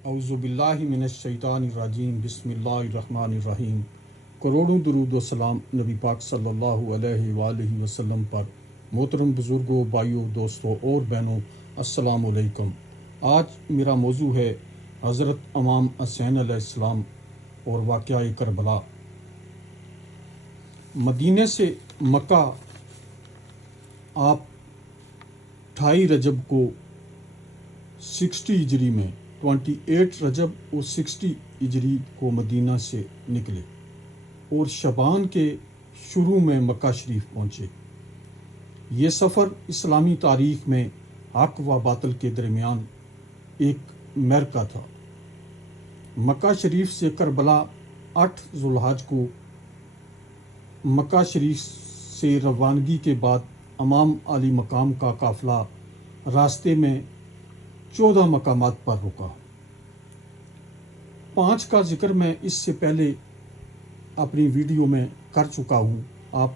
اعوذ باللہ من الشیطان الرجیم بسم اللہ الرحمن الرحیم۔ کروڑوں درود و سلام نبی پاک صلی اللہ علیہ وآلہ وسلم پر۔ محترم بزرگوں، بھائیوں، دوستوں اور بہنوں، السلام علیکم۔ آج میرا موضوع ہے حضرت امام حسین علیہ السلام اور واقعہ کربلا۔ مدینہ سے مکہ آپ 28 رجب کو 60 ہجری میں 28 رجب اور 60 ہجری کو مدینہ سے نکلے اور شعبان کے شروع میں مکہ شریف پہنچے۔ یہ سفر اسلامی تاریخ میں حق و باطل کے درمیان ایک معرکہ تھا۔ مکہ شریف سے کربلا 8 ذوالحج کو مکہ شریف سے روانگی کے بعد امام علی مقام کا قافلہ راستے میں 14 مقامات پر رکا۔ 5 کا ذکر میں اس سے پہلے اپنی ویڈیو میں کر چکا ہوں۔ آپ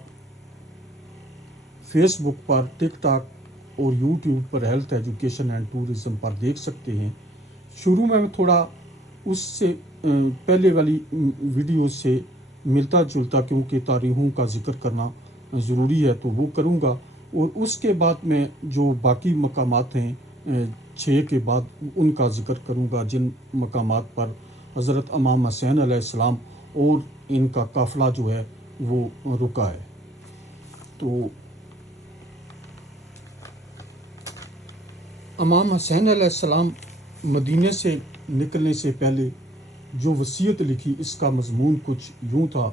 فیس بک پر، ٹک ٹاک اور یوٹیوب پر ہیلتھ ایجوکیشن اینڈ ٹورزم پر دیکھ سکتے ہیں۔ شروع میں تھوڑا اس سے پہلے والی ویڈیو سے ملتا جلتا، کیونکہ تاریخوں کا ذکر کرنا ضروری ہے، تو وہ کروں گا، اور اس کے بعد میں جو باقی مقامات ہیں 6 کے بعد ان کا ذکر کروں گا، جن مقامات پر حضرت امام حسین علیہ السلام اور ان کا قافلہ جو ہے وہ رکا ہے۔ تو امام حسین علیہ السلام مدینہ سے نکلنے سے پہلے جو وصیت لکھی، اس کا مضمون کچھ یوں تھا: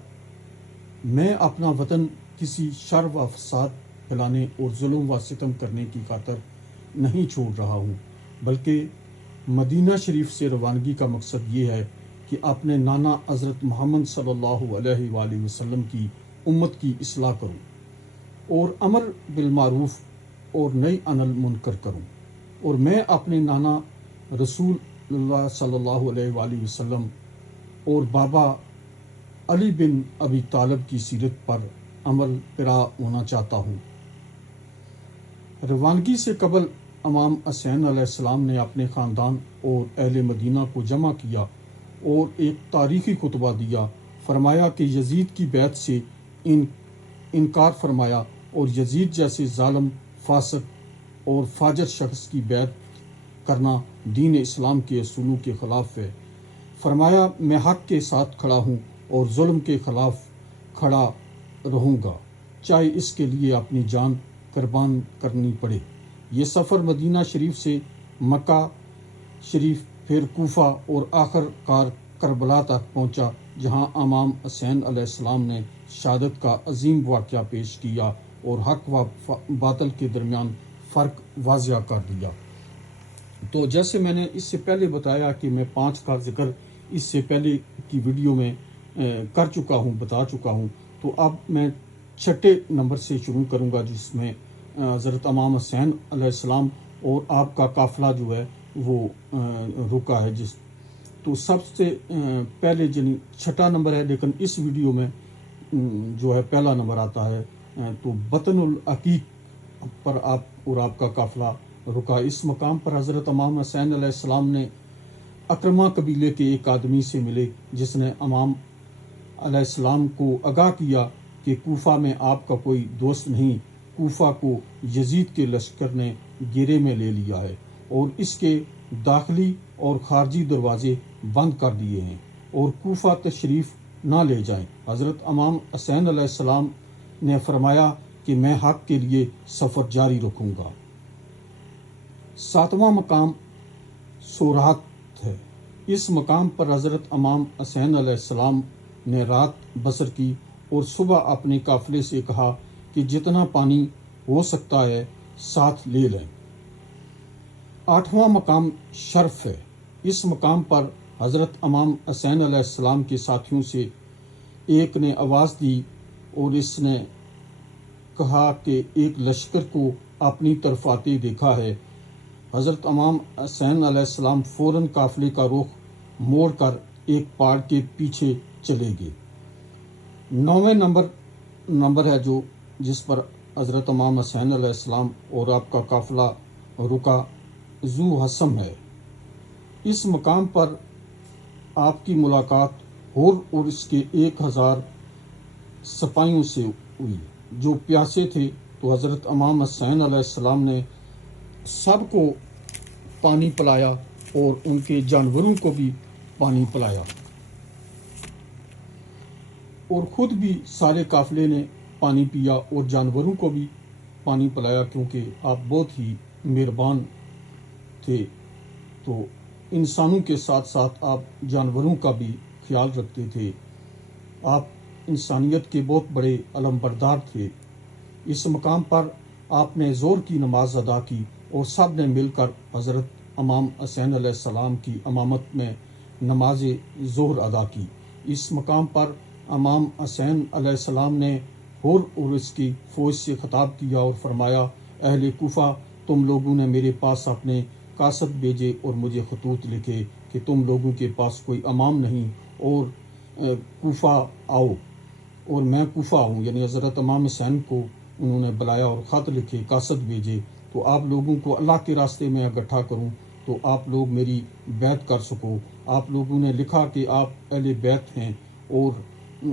میں اپنا وطن کسی شر و فساد پھیلانے اور ظلم و ستم کرنے کی خاطر نہیں چھوڑ رہا ہوں، بلکہ مدینہ شریف سے روانگی کا مقصد یہ ہے کہ اپنے نانا حضرت محمد صلی اللہ علیہ وآلہ وسلم کی امت کی اصلاح کروں اور امر بالمعروف اور نہی عن المنکر کروں، اور میں اپنے نانا رسول اللہ صلی اللہ علیہ وآلہ وسلم اور بابا علی بن ابی طالب کی سیرت پر عمل پیرا ہونا چاہتا ہوں۔ روانگی سے قبل امام حسین علیہ السلام نے اپنے خاندان اور اہل مدینہ کو جمع کیا اور ایک تاریخی خطبہ دیا۔ فرمایا کہ یزید کی بیعت سے انکار فرمایا، اور یزید جیسے ظالم، فاسق اور فاجر شخص کی بیعت کرنا دین اسلام کے اصولوں کے خلاف ہے۔ فرمایا میں حق کے ساتھ کھڑا ہوں اور ظلم کے خلاف کھڑا رہوں گا، چاہے اس کے لیے اپنی جان قربان کرنی پڑے۔ یہ سفر مدینہ شریف سے مکہ شریف، پھر کوفہ اور آخر کار کربلا تک پہنچا، جہاں امام حسین علیہ السلام نے شہادت کا عظیم واقعہ پیش کیا اور حق و باطل کے درمیان فرق واضح کر دیا۔ تو جیسے میں نے اس سے پہلے بتایا کہ میں 5 کا ذکر اس سے پہلے کی ویڈیو میں کر چکا ہوں، بتا چکا ہوں، تو اب میں 6 نمبر سے شروع کروں گا، جس میں حضرت امام حسین علیہ السلام اور آپ کا قافلہ جو ہے وہ رکا ہے۔ تو سب سے پہلے 6 نمبر ہے، لیکن اس ویڈیو میں جو ہے پہلا نمبر آتا ہے۔ تو بطن العقیق پر آپ اور آپ کا قافلہ رکا۔ اس مقام پر حضرت امام حسین علیہ السلام نے اکرمہ قبیلے کے ایک آدمی سے ملے، جس نے امام علیہ السلام کو آگاہ کیا کہ کوفہ میں آپ کا کوئی دوست نہیں، کوفہ کو یزید کے لشکر نے گھیرے میں لے لیا ہے اور اس کے داخلی اور خارجی دروازے بند کر دیے ہیں، اور کوفہ تشریف نہ لے جائیں۔ حضرت امام حسین علیہ السلام نے فرمایا کہ میں حق کے لیے سفر جاری رکھوں گا۔ 7واں مقام سورات ہے۔ اس مقام پر حضرت امام حسین علیہ السلام نے رات بسر کی اور صبح اپنے قافلے سے کہا کہ جتنا پانی ہو سکتا ہے ساتھ لے لیں۔ 8واں مقام شرف ہے۔ اس مقام پر حضرت امام حسین علیہ السلام کے ساتھیوں سے ایک نے آواز دی اور اس نے کہا کہ ایک لشکر کو اپنی طرف آتے دیکھا ہے۔ حضرت امام حسین علیہ السلام فوراً قافلے کا رخ موڑ کر ایک پہاڑ کے پیچھے چلے گئے۔ 9ویں نمبر ہے جس پر حضرت امام حسین علیہ السلام اور آپ کا قافلہ رکا، ذو حسم ہے۔ اس مقام پر آپ کی ملاقات حور اور اس کے 1000 سپاہیوں سے ہوئی جو پیاسے تھے، تو حضرت امام حسین علیہ السلام نے سب کو پانی پلایا اور ان کے جانوروں کو بھی پانی پلایا، اور خود بھی سارے قافلے نے پانی پیا اور جانوروں کو بھی پانی پلایا، کیونکہ آپ بہت ہی مہربان تھے۔ تو انسانوں کے ساتھ ساتھ آپ جانوروں کا بھی خیال رکھتے تھے، آپ انسانیت کے بہت بڑے علم بردار تھے۔ اس مقام پر آپ نے زور کی نماز ادا کی اور سب نے مل کر حضرت امام حسین علیہ السلام کی امامت میں نماز ظہر ادا کی۔ اس مقام پر امام حسین علیہ السلام نے حور اور اس کی فوج سے خطاب کیا اور فرمایا، اہل کوفہ، تم لوگوں نے میرے پاس اپنے قاصد بھیجے اور مجھے خطوط لکھے کہ تم لوگوں کے پاس کوئی امام نہیں اور کوفہ آؤ، اور میں کوفہ ہوں، یعنی حضرت امام حسین کو انہوں نے بلایا اور خط لکھے، قاصد بھیجے، تو آپ لوگوں کو اللہ کے راستے میں اکٹھا کروں تو آپ لوگ میری بیعت کر سکو۔ آپ لوگوں نے لکھا کہ آپ اہل بیت ہیں اور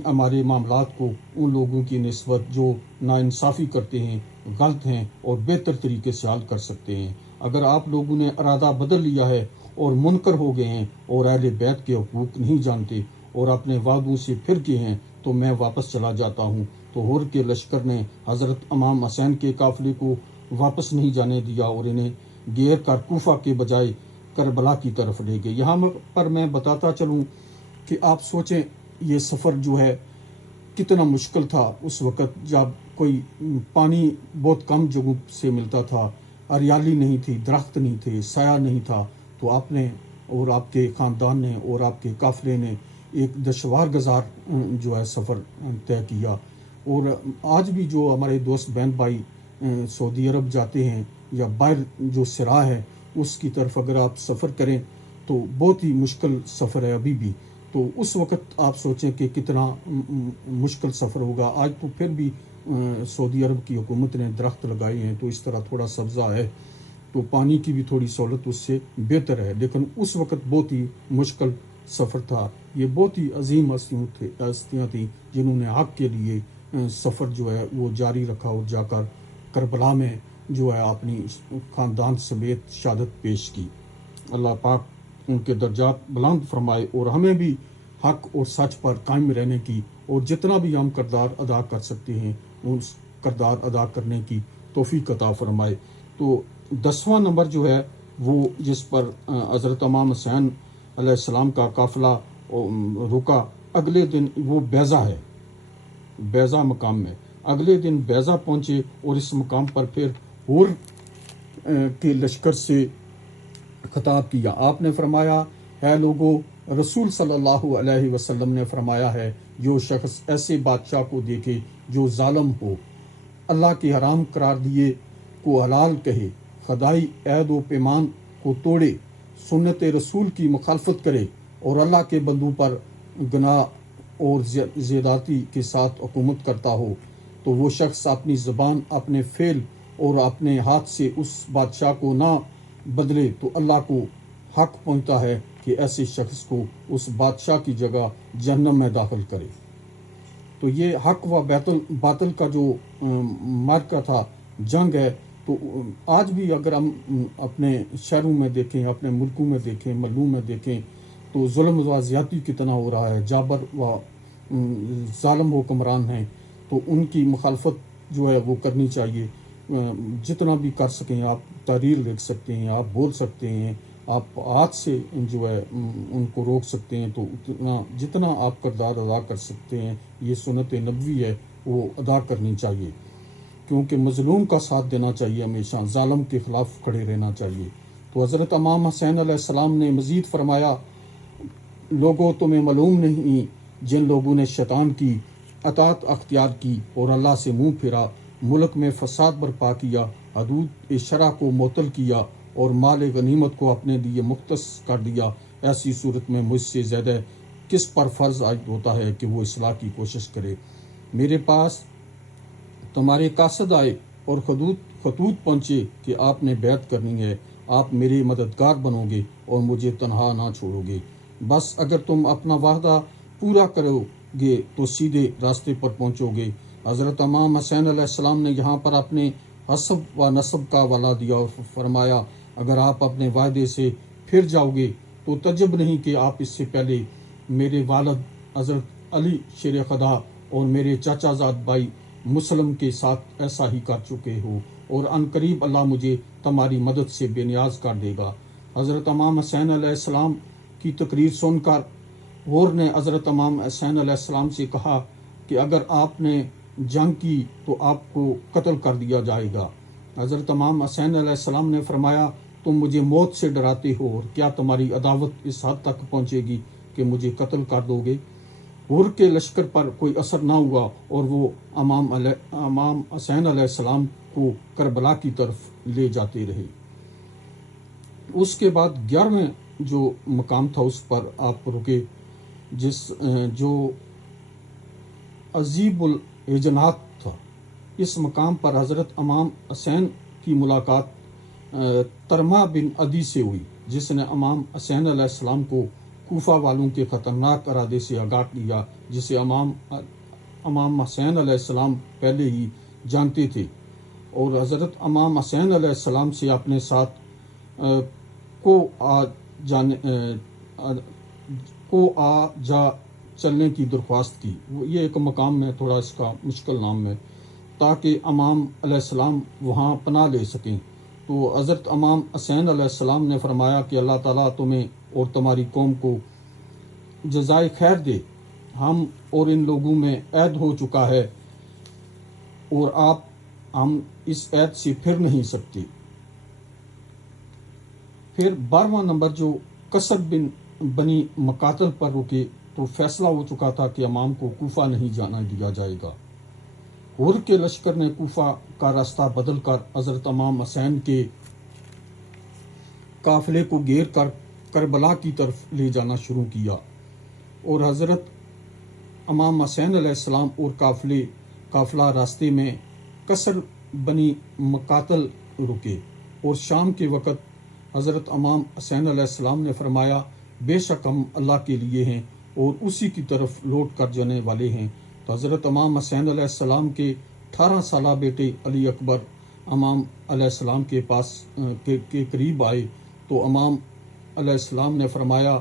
ہمارے معاملات کو ان لوگوں کی نسبت جو ناانصافی کرتے ہیں، غلط ہیں، اور بہتر طریقے سے حل کر سکتے ہیں۔ اگر آپ لوگوں نے ارادہ بدل لیا ہے اور منکر ہو گئے ہیں اور اہل بیت کے حقوق نہیں جانتے اور اپنے وعدوں سے پھر گئے ہیں، تو میں واپس چلا جاتا ہوں۔ تو حور کے لشکر نے حضرت امام حسین کے قافلے کو واپس نہیں جانے دیا اور انہیں گھیر کر کوفہ کے بجائے کربلا کی طرف لے گئے۔ یہاں پر میں بتاتا چلوں کہ آپ سوچیں یہ سفر جو ہے کتنا مشکل تھا اس وقت، جب کوئی پانی بہت کم جگہوں سے ملتا تھا، ہریالی نہیں تھی، درخت نہیں تھے، سایہ نہیں تھا، تو آپ نے اور آپ کے خاندان نے اور آپ کے قافلے نے ایک دشوار گزار جو ہے سفر طے کیا۔ اور آج بھی جو ہمارے دوست بہن بھائی سعودی عرب جاتے ہیں یا باہر جو سرا ہے اس کی طرف اگر آپ سفر کریں تو بہت ہی مشکل سفر ہے ابھی بھی۔ تو اس وقت آپ سوچیں کہ کتنا مشکل سفر ہوگا۔ آج تو پھر بھی سعودی عرب کی حکومت نے درخت لگائے ہیں تو اس طرح تھوڑا سبزہ ہے، تو پانی کی بھی تھوڑی سہولت اس سے بہتر ہے، لیکن اس وقت بہت ہی مشکل سفر تھا۔ یہ بہت ہی عظیم ہستیاں تھیں جنہوں نے حق کے لیے سفر جو ہے وہ جاری رکھا اور جا کر کربلا میں جو ہے اپنی خاندان سمیت شہادت پیش کی۔ اللہ پاک ان کے درجات بلند فرمائے اور ہمیں بھی حق اور سچ پر قائم رہنے کی اور جتنا بھی ہم کردار ادا کر سکتے ہیں اس کردار ادا کرنے کی توفیق عطا فرمائے۔ تو 10واں نمبر جو ہے وہ جس پر حضرت امام حسین علیہ السلام کا قافلہ رکا، اگلے دن وہ بیضہ ہے، بیضہ مقام میں اگلے دن بیضہ پہنچے اور اس مقام پر پھر حور کے لشکر سے خطاب کیا۔ آپ نے فرمایا، اے لوگو، رسول صلی اللہ علیہ وسلم نے فرمایا ہے، جو شخص ایسے بادشاہ کو دیکھے جو ظالم ہو، اللہ کے حرام قرار دیے کو حلال کہے، خدائی عہد و پیمان کو توڑے، سنت رسول کی مخالفت کرے اور اللہ کے بندوں پر گناہ اور زیادتی کے ساتھ حکومت کرتا ہو، تو وہ شخص اپنی زبان، اپنے فعل اور اپنے ہاتھ سے اس بادشاہ کو نہ بدلے تو اللہ کو حق پہنچتا ہے کہ ایسے شخص کو اس بادشاہ کی جگہ جہنم میں داخل کرے۔ تو یہ حق و باطل کا جو معرکہ تھا، جنگ ہے، تو آج بھی اگر ہم اپنے شہروں میں دیکھیں، اپنے ملکوں میں دیکھیں، محلوں میں دیکھیں تو ظلم و زیادتی کتنا ہو رہا ہے، جابر و ظالم حکمران ہیں، تو ان کی مخالفت جو ہے وہ کرنی چاہیے۔ جتنا بھی کر سکیں آپ تحریر لکھ سکتے ہیں، آپ بول سکتے ہیں، آپ ہاتھ سے جو ہے ان کو روک سکتے ہیں، تو جتنا آپ کردار ادا کر سکتے ہیں، یہ سنت نبوی ہے، وہ ادا کرنی چاہیے، کیونکہ مظلوم کا ساتھ دینا چاہیے، ہمیشہ ظالم کے خلاف کھڑے رہنا چاہیے۔ تو حضرت امام حسین علیہ السلام نے مزید فرمایا، لوگوں تمہیں معلوم نہیں جن لوگوں نے شیطان کی اطاعت اختیار کی اور اللہ سے منہ پھیرا، ملک میں فساد برپا کیا، حدود شرع کو معطل کیا اور مال غنیمت کو اپنے لیے مختص کر دیا، ایسی صورت میں مجھ سے زیادہ کس پر فرض عائد ہوتا ہے کہ وہ اصلاح کی کوشش کرے۔ میرے پاس تمہارے قاصد آئے اور خطوط پہنچے کہ آپ نے بیعت کرنی ہے آپ میرے مددگار بنو گے اور مجھے تنہا نہ چھوڑو گے۔ بس اگر تم اپنا وعدہ پورا کرو گے تو سیدھے راستے پر پہنچو گے۔ حضرت امام حسین علیہ السلام نے یہاں پر اپنے حسب و نسب کا حوالہ دیا اور فرمایا اگر آپ اپنے وعدے سے پھر جاؤ گے تو تعجب نہیں کہ آپ اس سے پہلے میرے والد حضرت علی شیر خدا اور میرے چاچا زاد بھائی مسلم کے ساتھ ایسا ہی کر چکے ہو، اور ان قریب اللہ مجھے تمہاری مدد سے بے نیاز کر دے گا۔ حضرت امام حسین علیہ السلام کی تقریر سن کر غور نے حضرت امام حسین علیہ السلام سے کہا کہ اگر آپ نے جنگ کی تو آپ کو قتل کر دیا جائے گا۔ حضرت امام حسین علیہ السلام نے فرمایا تم مجھے موت سے ڈراتے ہو، اور کیا تمہاری عداوت اس حد تک پہنچے گی کہ مجھے قتل کر دو گے؟ غور کے لشکر پر کوئی اثر نہ ہوا اور وہ امام حسین علیہ السلام کو کربلا کی طرف لے جاتے رہے۔ اس کے بعد 11ویں جو مقام تھا اس پر آپ رکے، جو عذیب الحجنات تھا۔ اس مقام پر حضرت امام حسین کی ملاقات ترما بن عدی سے ہوئی، جس نے امام حسین علیہ السلام کو کوفہ والوں کے خطرناک ارادے سے آگاہ کیا، جسے امام حسین علیہ السلام پہلے ہی جانتے تھے، اور حضرت امام حسین علیہ السلام سے اپنے ساتھ آ جا چلنے کی درخواست کی۔ یہ ایک مقام ہے، تھوڑا اس کا مشکل نام ہے، تاکہ امام علیہ السلام وہاں پناہ لے سکیں۔ تو حضرت امام حسین علیہ السلام نے فرمایا کہ اللہ تعالیٰ تمہیں اور تمہاری قوم کو جزائے خیر دے، ہم اور ان لوگوں میں عہد ہو چکا ہے اور ہم اس عہد سے پھر نہیں سکتے۔ پھر 12واں نمبر جو کسر بنی مقاتل پر رکے تو فیصلہ ہو چکا تھا کہ امام کو کوفہ نہیں جانا دیا جائے گا۔ غور کے لشکر نے کوفہ کا راستہ بدل کر حضرت امام حسین کے قافلے کو گھیر کر کربلا کی طرف لے جانا شروع کیا، اور حضرت امام حسین علیہ السلام اور قافلہ راستے میں کسر بنی مقاتل رکے، اور شام کے وقت حضرت امام حسین علیہ السلام نے فرمایا بے شک ہم اللہ کے لیے ہیں اور اسی کی طرف لوٹ کر جانے والے ہیں۔ تو حضرت امام حسین علیہ السلام کے 18 سالہ بیٹے علی اکبر امام علیہ السلام کے پاس کے قریب آئے تو امام علیہ السلام نے فرمایا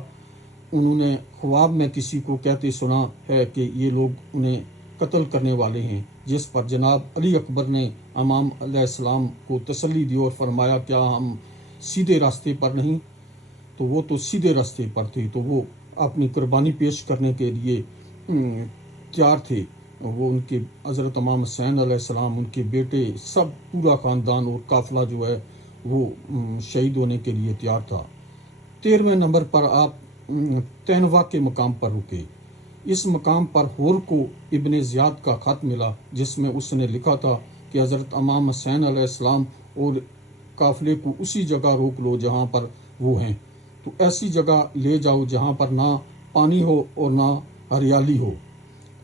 انہوں نے خواب میں کسی کو کہتے سنا ہے کہ یہ لوگ انہیں قتل کرنے والے ہیں، جس پر جناب علی اکبر نے امام علیہ السلام کو تسلی دی اور فرمایا کیا ہم سیدھے راستے پر نہیں؟ تو وہ تو سیدھے راستے پر تھے، تو وہ اپنی قربانی پیش کرنے کے لیے تیار تھے۔ وہ ان کے حضرت امام حسین علیہ السلام، ان کے بیٹے، سب پورا خاندان اور قافلہ جو ہے وہ شہید ہونے کے لیے تیار تھا۔ 13ویں نمبر پر آپ تینوا کے مقام پر رکے۔ اس مقام پر ہور کو ابن زیاد کا خط ملا، جس میں اس نے لکھا تھا کہ حضرت امام حسین علیہ السلام اور قافلے کو اسی جگہ روک لو جہاں پر وہ ہیں، تو ایسی جگہ لے جاؤ جہاں پر نہ پانی ہو اور نہ ہریالی ہو۔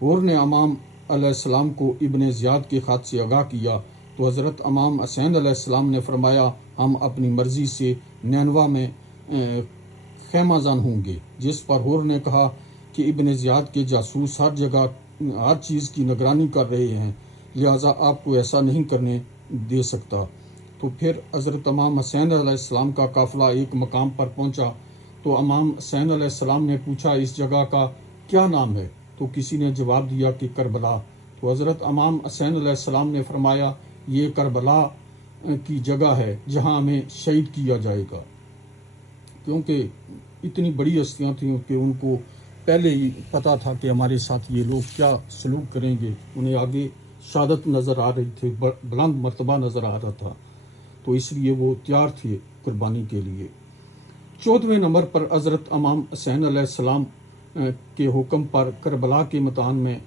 ہور نے امام علیہ السلام کو ابن زیاد کے خط سے آگاہ کیا تو حضرت امام حسین علیہ السلام نے فرمایا ہم اپنی مرضی سے نینوا میں خیمہ زن ہوں گے، جس پر ہور نے کہا کہ ابن زیاد کے جاسوس ہر جگہ ہر چیز کی نگرانی کر رہے ہیں، لہٰذا آپ کو ایسا نہیں کرنے دے سکتا۔ تو پھر حضرت امام حسین علیہ السلام کا قافلہ ایک مقام پر پہنچا تو امام حسین علیہ السلام نے پوچھا اس جگہ کا کیا نام ہے؟ تو کسی نے جواب دیا کہ کربلا۔ تو حضرت امام حسین علیہ السلام نے فرمایا یہ کربلا کی جگہ ہے جہاں ہمیں شہید کیا جائے گا، کیونکہ اتنی بڑی ہستیاں تھیں کہ ان کو پہلے ہی پتہ تھا کہ ہمارے ساتھ یہ لوگ کیا سلوک کریں گے، انہیں آگے شہادت نظر آ رہی تھی، بلند مرتبہ نظر آ رہا تھا، تو اس لیے وہ تیار تھے قربانی کے لیے۔ 14ویں نمبر پر حضرت امام حسین علیہ السلام کے حکم پر کربلا کے میدان میں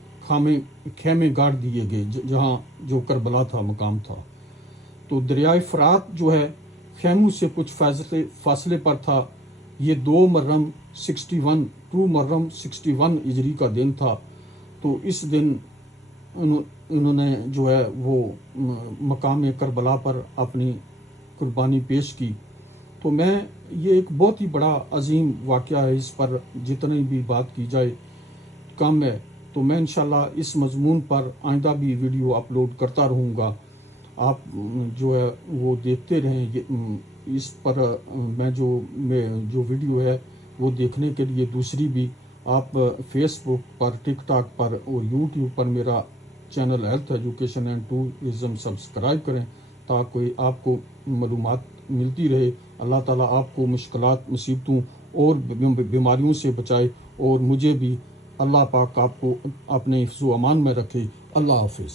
خیمے گاڑ دیے گئے، جہاں جو کربلا تھا مقام تھا۔ تو دریائے فرات جو ہے خیموں سے کچھ فاصلے پر تھا۔ یہ 2 محرم 61 ہجری کا دن تھا۔ تو اس دن انہوں نے جو ہے وہ مقام کربلا پر اپنی قربانی پیش کی، تو میں یہ ایک بہت ہی بڑا عظیم واقعہ ہے، اس پر جتنی بھی بات کی جائے کم ہے۔ تو میں انشاءاللہ اس مضمون پر آئندہ بھی ویڈیو اپلوڈ کرتا رہوں گا، آپ جو ہے وہ دیکھتے رہیں۔ اس پر میں جو ویڈیو ہے وہ دیکھنے کے لیے دوسری بھی آپ فیس بک پر، ٹک ٹاک پر اور یوٹیوب پر میرا channel health education and tourism subscribe کریں، تاکہ آپ کو معلومات ملتی رہے۔ اللہ تعالیٰ آپ کو مشکلات، مصیبتوں اور بیماریوں سے بچائے، اور مجھے بھی اللہ پاک آپ کو اپنے حفظ و امان میں رکھے۔ اللہ حافظ۔